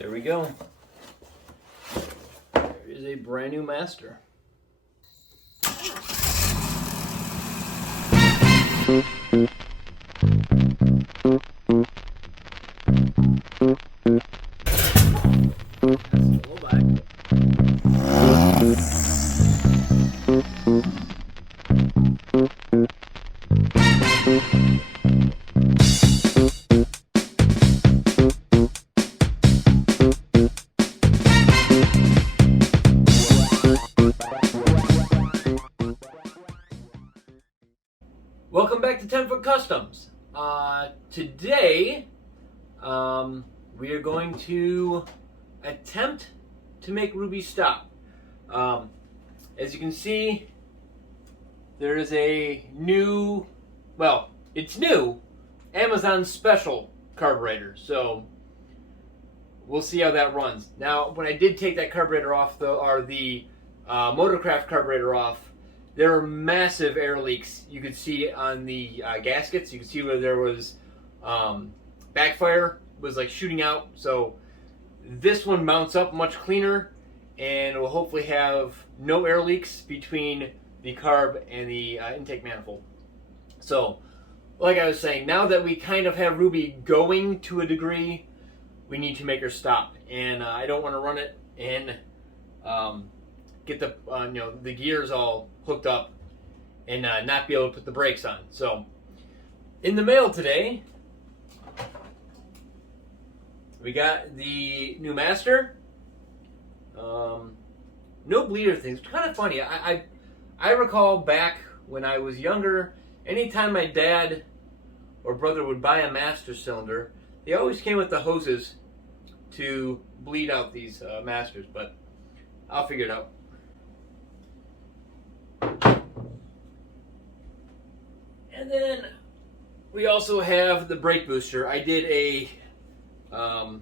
There we go. There is a brand new master. Welcome back to 10 Foot Customs. Today, we are going to attempt to make Ruby stop. As you can see, there is a new, well, it's new, Amazon special carburetor. So we'll see how that runs. Now, when I did take that carburetor off, the Motorcraft carburetor off, there are massive air leaks. You could see on the gaskets. You could see where there was backfire was like shooting out. So this one mounts up much cleaner, and will hopefully have no air leaks between the carb and the intake manifold. So, like I was saying, now that we kind of have Ruby going to a degree, we need to make her stop. And I don't want to run it and get the the gears all hooked up and not be able to put the brakes on. So in the mail today we got the new master. No bleeder things. It's kind of funny. I recall back when I was younger, anytime my dad or brother would buy a master cylinder, they always came with the hoses to bleed out these masters, but I'll figure it out. And then we also have the brake booster. I did an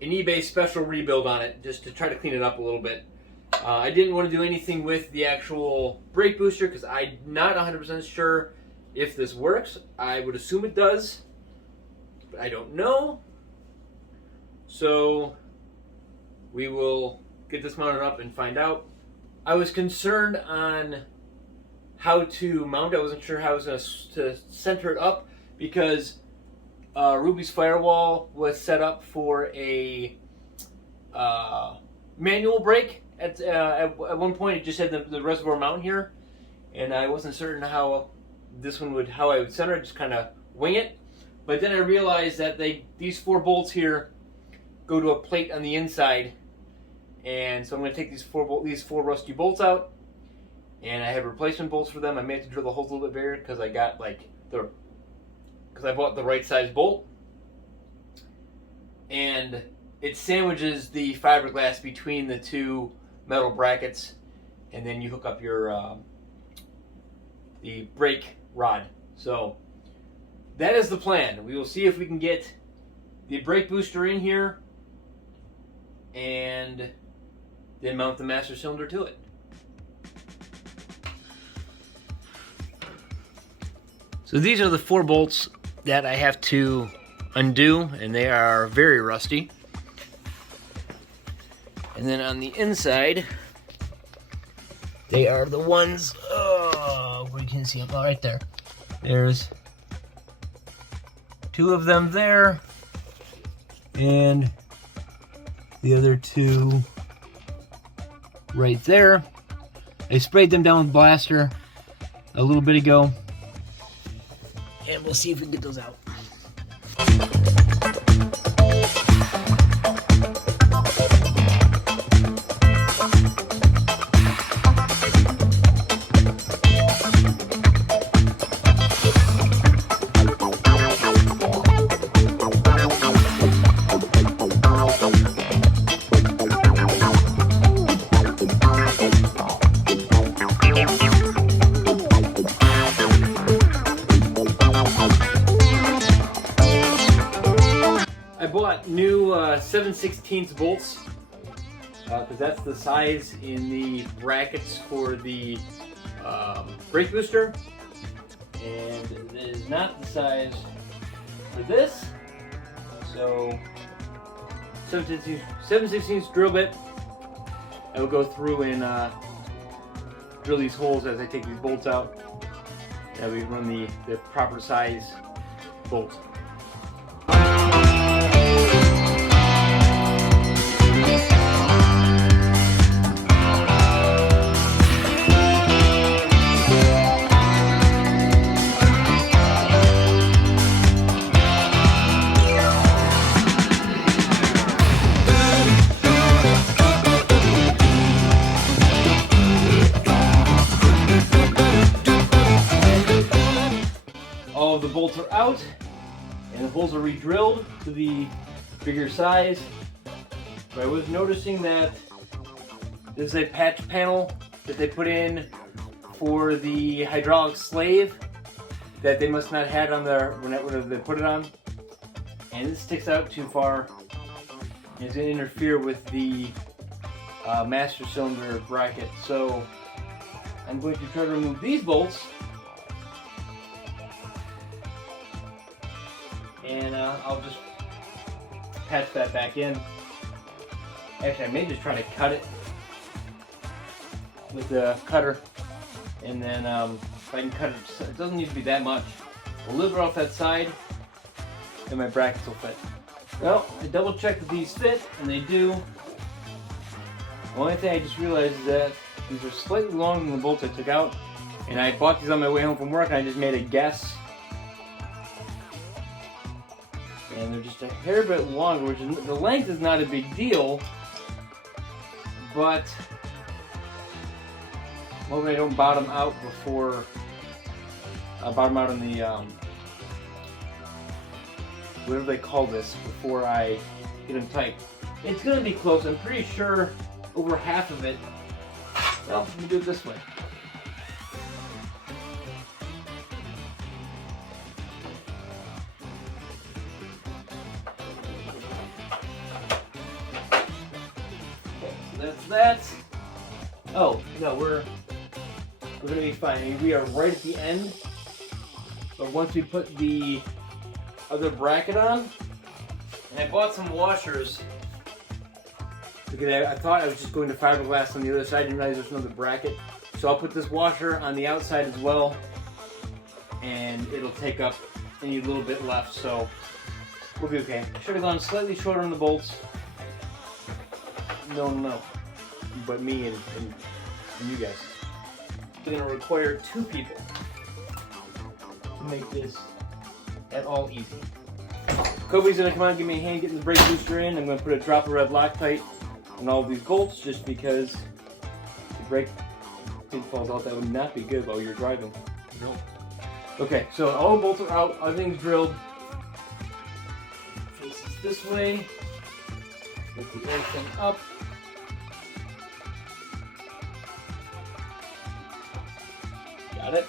eBay special rebuild on it just to try to clean it up a little bit. I didn't want to do anything with the actual brake booster because I'm not 100% sure if this works. I would assume it does, but I don't know. So we will get this mounted up and find out. I was concerned on how to mount it. I wasn't sure how I was going to center it up because Ruby's firewall was set up for a manual brake. At one point, it just had the reservoir mount here, and I wasn't certain how how I would center it. Just kind of wing it. But then I realized that these 4 bolts here go to a plate on the inside, and so I'm going to take these four rusty bolts out. And I have replacement bolts for them. I may have to drill the holes a little bit bigger because I got because I bought the right size bolt. And it sandwiches the fiberglass between the 2 metal brackets, and then you hook up your the brake rod. So that is the plan. We will see if we can get the brake booster in here and then mount the master cylinder to it. So these are the 4 bolts that I have to undo, and they are very rusty. And then on the inside, they are the ones, we can see them right there. There's 2 of them there, and the other 2 right there. I sprayed them down with Blaster a little bit ago. And we'll see if we can get those out. New 7/16 bolts because that's the size in the brackets for the brake booster, and it is not the size for this. So 7/16 drill bit. I will go through and drill these holes as I take these bolts out. And we run the proper size bolt. All of the bolts are out and the holes are re-drilled to the bigger size. But I was noticing that this is a patch panel that they put in for the hydraulic slave that they must not have had on their when they put it on, and it sticks out too far and it's going to interfere with the master cylinder bracket. So I'm going to try to remove these bolts. And I'll just patch that back in. Actually, I may just try to cut it with the cutter. And then if I can cut it doesn't need to be that much. A little bit off that side, and my brackets will fit. Well, I double checked that these fit, and they do. The only thing I just realized is that these are slightly longer than the bolts I took out. And I bought these on my way home from work, and I just made a guess. And they're just a hair bit longer, which is, the length is not a big deal, but hopefully I don't bottom out before bottom out in the whatever they call this before I get them tight. It's gonna be close. I'm pretty sure over half of it. Well, let me do it this way. That's that. Oh, no, we're gonna be fine. I mean, we are right at the end. But once we put the other bracket on, and I bought some washers because I thought I was just going to fiberglass on the other side. I didn't realize there's another bracket. So I'll put this washer on the outside as well, and it'll take up any little bit left, so we'll be okay. I should have gone slightly shorter on the bolts. No. But me and you guys. It's going to require 2 people to make this at all easy. Kobe's going to come out and give me a hand getting the brake booster in. I'm going to put a drop of red Loctite on all of these bolts just because the brake pin falls out. That would not be good while you're driving. Nope. Okay, so all the bolts are out. Everything's drilled. Faces this way. Lift the everything up. Got it.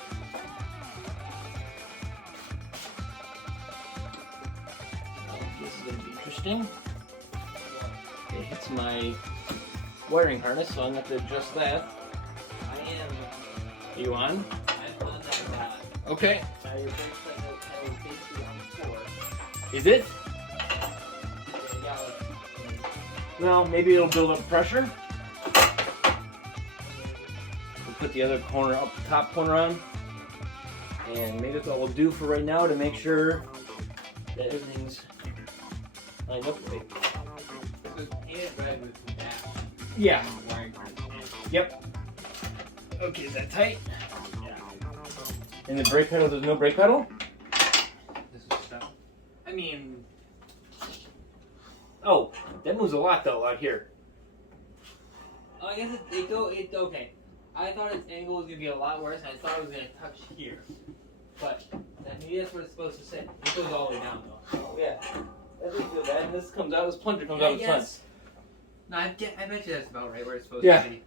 This is going to be interesting. It hits my wiring harness, so I'm going to have to adjust that. I am. Are you on? I'm on that. Okay. Now your brakes that will take you on the floor. Is it? Yeah, Well, maybe it'll build up pressure. We'll put the other corner up, the top corner on. And maybe that's all we'll do for right now to make sure that everything's lined up right. it was painted red with the dash. Yeah. Wiring harness. Yep. Okay, is that tight? Yeah. And the brake pedal, there's no brake pedal? This is stuff. I mean, Oh, that moves a lot though out here. I guess it's okay. I thought its angle was gonna be a lot worse. I thought it was gonna touch here, but maybe that's what it's supposed to say. It goes all the way down though. Oh yeah. That doesn't feel bad. And this comes out, this plunger comes out the front. Yes. No, I bet you that's about right where it's supposed Yeah. to be.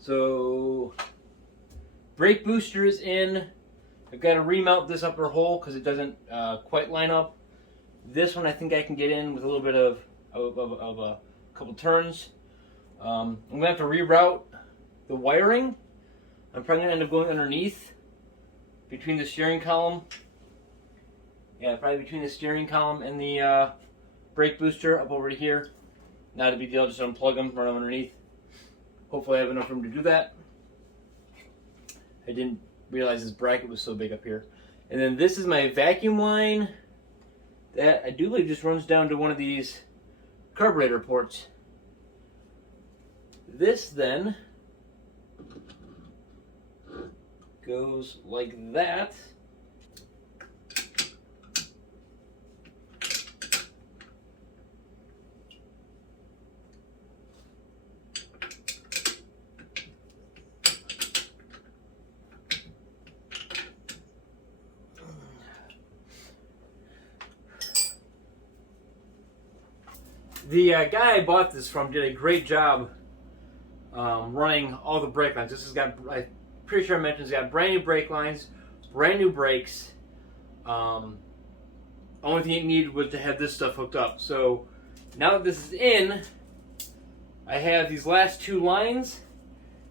So, brake booster is in. I've got to remount this upper hole because it doesn't quite line up. This one I think I can get in with a little bit of a couple turns. I'm going to have to reroute the wiring. I'm probably going to end up going underneath between the steering column Yeah, probably between the steering column and the brake booster up over here. Not a big deal, just unplug them, run them underneath. Hopefully I have enough room to do that. I didn't realize this bracket was so big up here. And then this is my vacuum line that I do believe just runs down to one of these carburetor ports. This then goes like that. The guy I bought this from did a great job running all the brake lines. This has got, I'm pretty sure I mentioned, it's got brand new brake lines, brand new brakes. Only thing it needed was to have this stuff hooked up. So now that this is in, I have these last two lines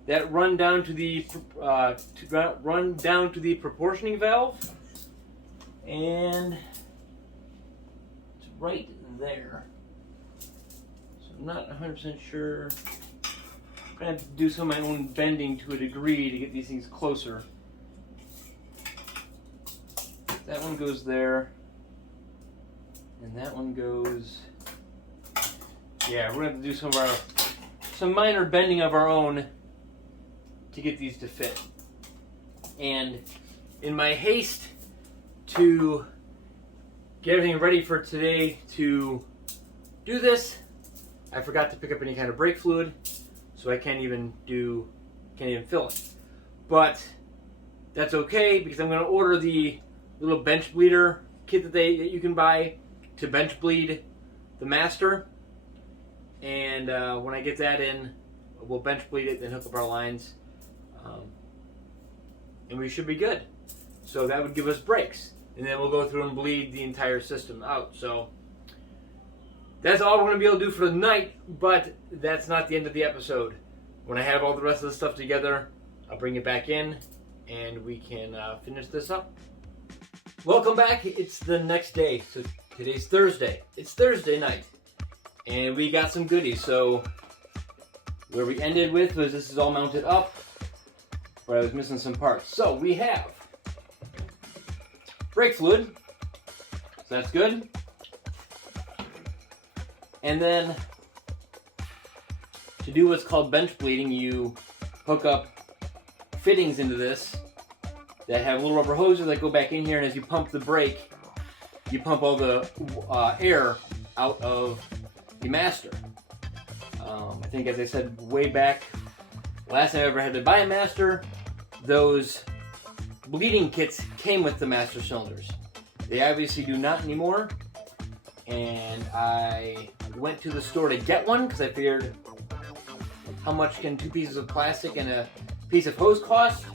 that run down to the proportioning valve, and it's right there. I'm not 100% sure. I'm going to have to do some of my own bending to a degree to get these things closer. That one goes there. And that one goes... Yeah, we're going to have to do some minor bending of our own to get these to fit. And in my haste to get everything ready for today to do this, I forgot to pick up any kind of brake fluid, so I can't even fill it. But that's okay, because I'm going to order the little bench bleeder kit that you can buy to bench bleed the master. And when I get that in, we'll bench bleed it, then hook up our lines, and we should be good. So that would give us brakes, and then we'll go through and bleed the entire system out. So that's all we're going to be able to do for tonight, but that's not the end of the episode. When I have all the rest of the stuff together, I'll bring it back in, and we can finish this up. Welcome back. It's the next day, so today's Thursday. It's Thursday night, and we got some goodies. So where we ended with was this is all mounted up, but I was missing some parts. So we have brake fluid, so that's good. And then, to do what's called bench bleeding, you hook up fittings into this that have little rubber hoses that go back in here, and as you pump the brake, you pump all the air out of the master. I think, as I said way back, last time I ever had to buy a master, those bleeding kits came with the master cylinders. They obviously do not anymore, and I went to the store to get one because I figured, how much can 2 pieces of plastic and a piece of hose cost?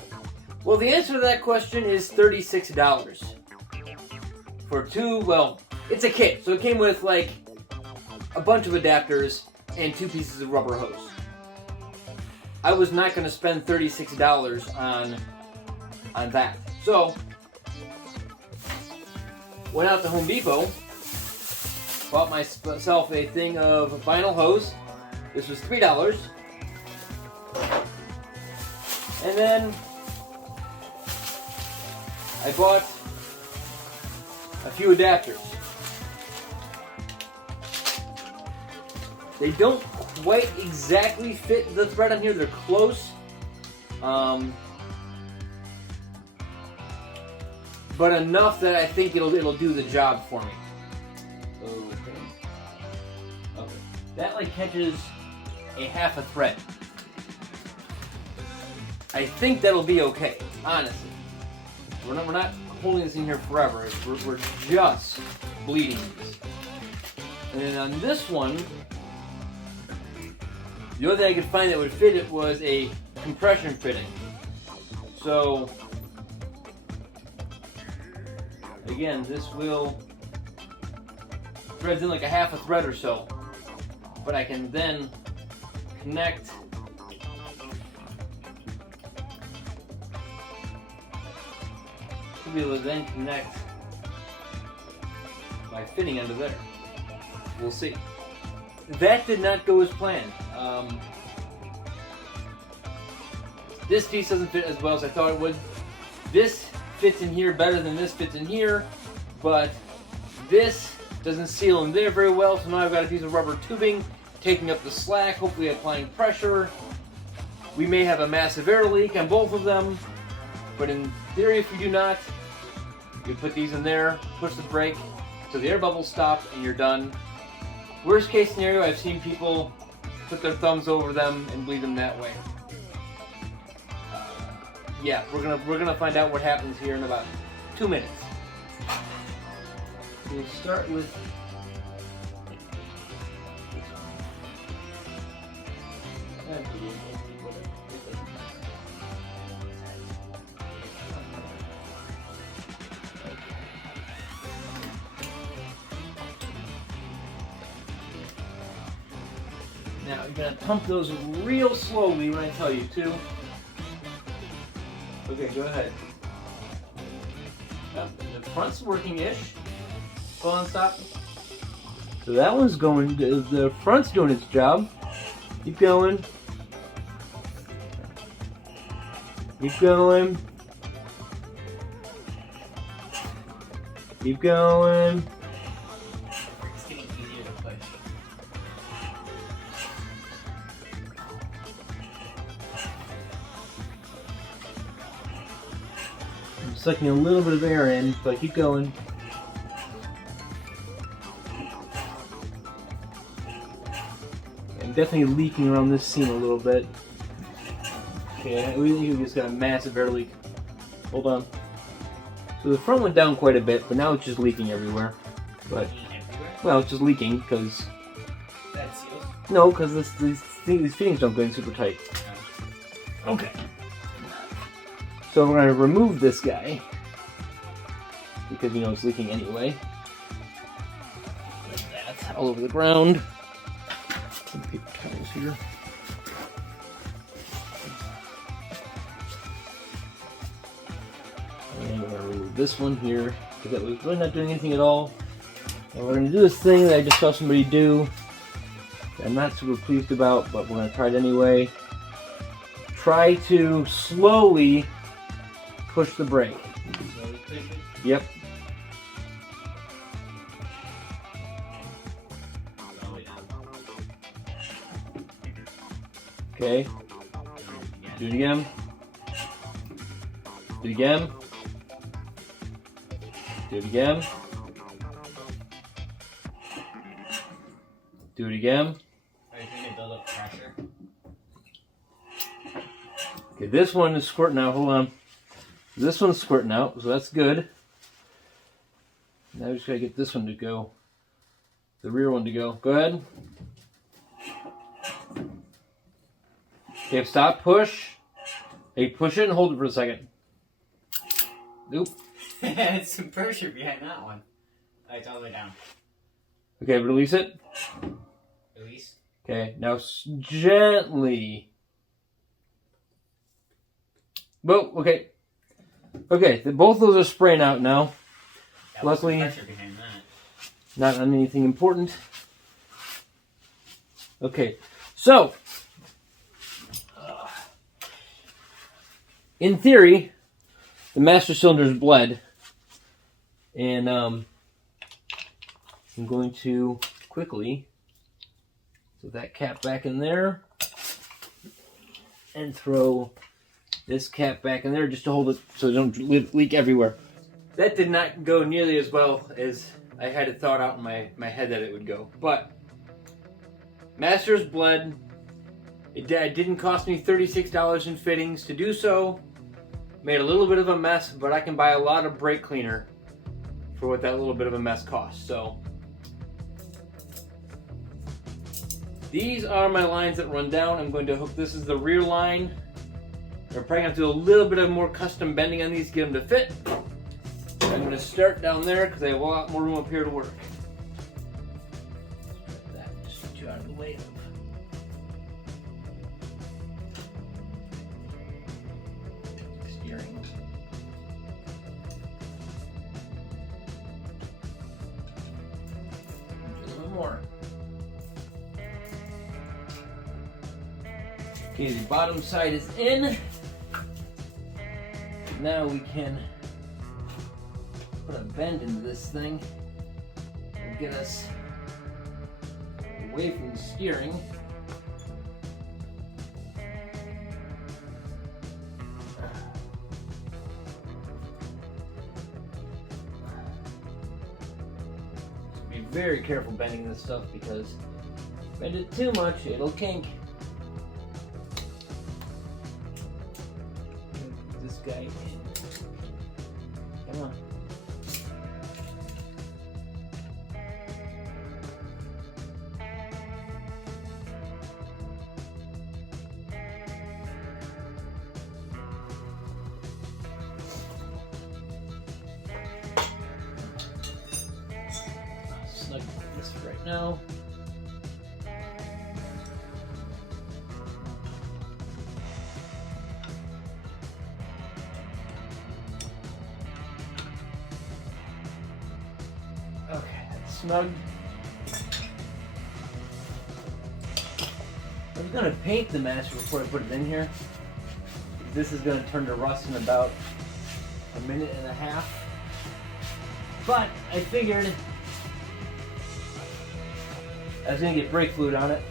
Well, the answer to that question is $36 for two. Well, it's a kit, so it came with like a bunch of adapters and 2 pieces of rubber hose. I was not going to spend $36 on that, so went out to Home Depot. Bought myself a thing of vinyl hose. This was $3. And then I bought a few adapters. They don't quite exactly fit the thread on here. They're close. But enough that I think it'll do the job for me. Okay. That like catches a half a thread. I think that'll be okay, honestly. We're not holding this in here forever. We're just bleeding these. And then on this one, the only thing I could find that would fit it was a compression fitting. So again, this will threads in like a half a thread or so, but I can then connect should be able to then connect my fitting under there. We'll see. That did not go as planned. This piece doesn't fit as well as I thought it would. This fits in here better than this fits in here, but this doesn't seal in there very well, so now I've got a piece of rubber tubing taking up the slack, hopefully applying pressure. We may have a massive air leak on both of them, but in theory, if you do not, you put these in there, push the brake so the air bubbles stop, and you're done. Worst case scenario, I've seen people put their thumbs over them and bleed them that way. Yeah, we're gonna find out what happens here in about 2 minutes. We'll start with now you're gonna pump those real slowly when I tell you to. Okay, go ahead. Yep, the front's working-ish. Hold on, stop. So that one's going, the front's doing its job. Keep going. Keep going. Keep going. It's getting easier to push. I'm sucking a little bit of air in, but keep going. I'm definitely leaking around this seam a little bit. Okay, we just got a massive air leak. Hold on. So the front went down quite a bit, but now it's just leaking everywhere. But well, it's just leaking because That seals. no, because these fittings don't go in super tight. Okay. So we're going to remove this guy because you know it's leaking anyway. Like that, all over the ground. Some paper towels here. And we're going to remove this one here because that was really not doing anything at all. And we're going to do this thing that I just saw somebody do that I'm not super pleased about, but we're going to try it anyway. Try to slowly push the brake. Yep. Okay. Do it again. Do it again. Do it again. Do it again. Are you trying to build up pressure? Okay, this one is squirting out. Hold on. This one's squirting out, so that's good. Now we just gotta get this one to go. The rear one to go. Go ahead. Okay, stop, push. Hey, push it and hold it for a second. Nope. It's some pressure behind that one. It's all the way down. Okay, release it. Release. Okay, now gently. Whoa, okay. Okay, both those are spraying out now. That was some Luckily, pressure behind that. not on anything important. Okay, so in theory, the master cylinder is bled, and I'm going to quickly put that cap back in there and throw this cap back in there just to hold it so it don't leak everywhere. That did not go nearly as well as I had it thought out in my head that it would go. But master's bled. It didn't cost me $36 in fittings to do so. Made a little bit of a mess, but I can buy a lot of brake cleaner for what that little bit of a mess costs. So these are my lines that run down. I'm going to hook, this is the rear line. We're probably going to do a little bit of more custom bending on these to get them to fit. I'm going to start down there because I have a lot more room up here to work. That just get you out of the way. Steering. more. Okay, the bottom side is in. Now we can put a bend into this thing and get us away from the steering. Be very careful bending this stuff because bend it too much, it'll kink. Put this guy in. Come on. Snug this right now. Okay, that's snug. I'm gonna paint the master before I put it in here. This is gonna turn to rust in about a minute and a half. But I figured I was gonna get brake fluid on it.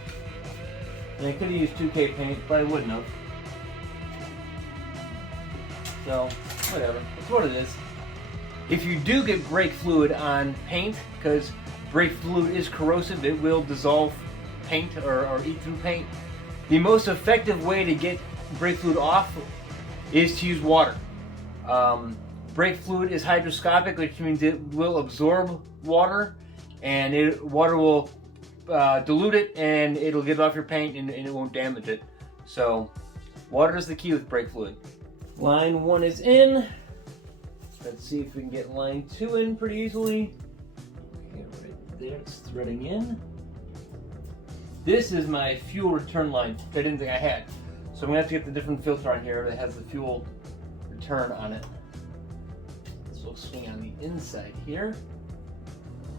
And I could have used 2K paint, but I wouldn't have. So, whatever. It's what it is. If you do get brake fluid on paint, because brake fluid is corrosive, it will dissolve paint or eat through paint. The most effective way to get brake fluid off is to use water. Brake fluid is hydroscopic, which means it will absorb water, and water will dilute it, and it'll get off your paint, and it won't damage it. So, water is the key with brake fluid. Line 1 is in. Let's see if we can get line 2 in pretty easily. Okay, right there, it's threading in. This is my fuel return line, which I didn't think I had. So I'm gonna have to get the different filter on here that has the fuel return on it. This will swing on the inside here.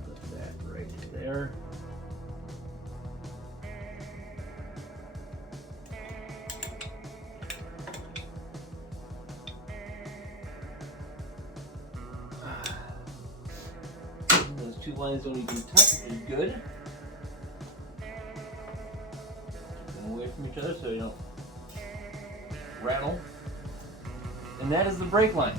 Put that right there. Those two lines don't even touch, which is good. Keep them away from each other so they don't rattle. And that is the brake line.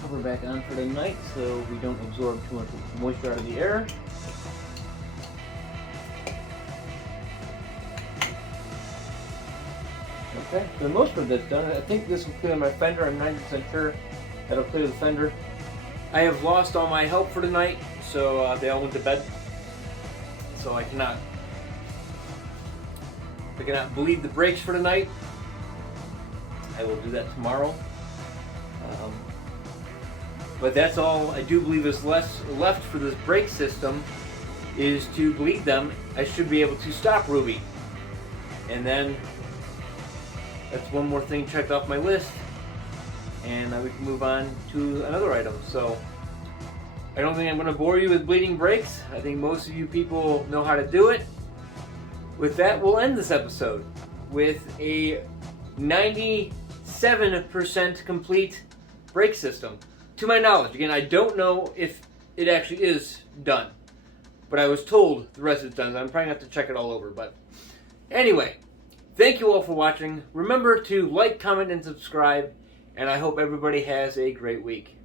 Cover back on for the night so we don't absorb too much moisture out of the air. Okay, so most of that's done. I think this will clear my fender. I'm 90% sure that'll clear the fender. I have lost all my help for tonight, so they all went to bed. So I cannot bleed the brakes for tonight. I will do that tomorrow. But that's all I do believe is left for this brake system is to bleed them. I should be able to stop Ruby. And then that's one more thing checked off my list. And we can move on to another item. So I don't think I'm going to bore you with bleeding brakes. I think most of you people know how to do it. With that, we'll end this episode with a 97% complete brake system. To my knowledge, again, I don't know if it actually is done, but I was told the rest is done. So I'm probably going to have to check it all over. But anyway, thank you all for watching. Remember to like, comment, and subscribe, and I hope everybody has a great week.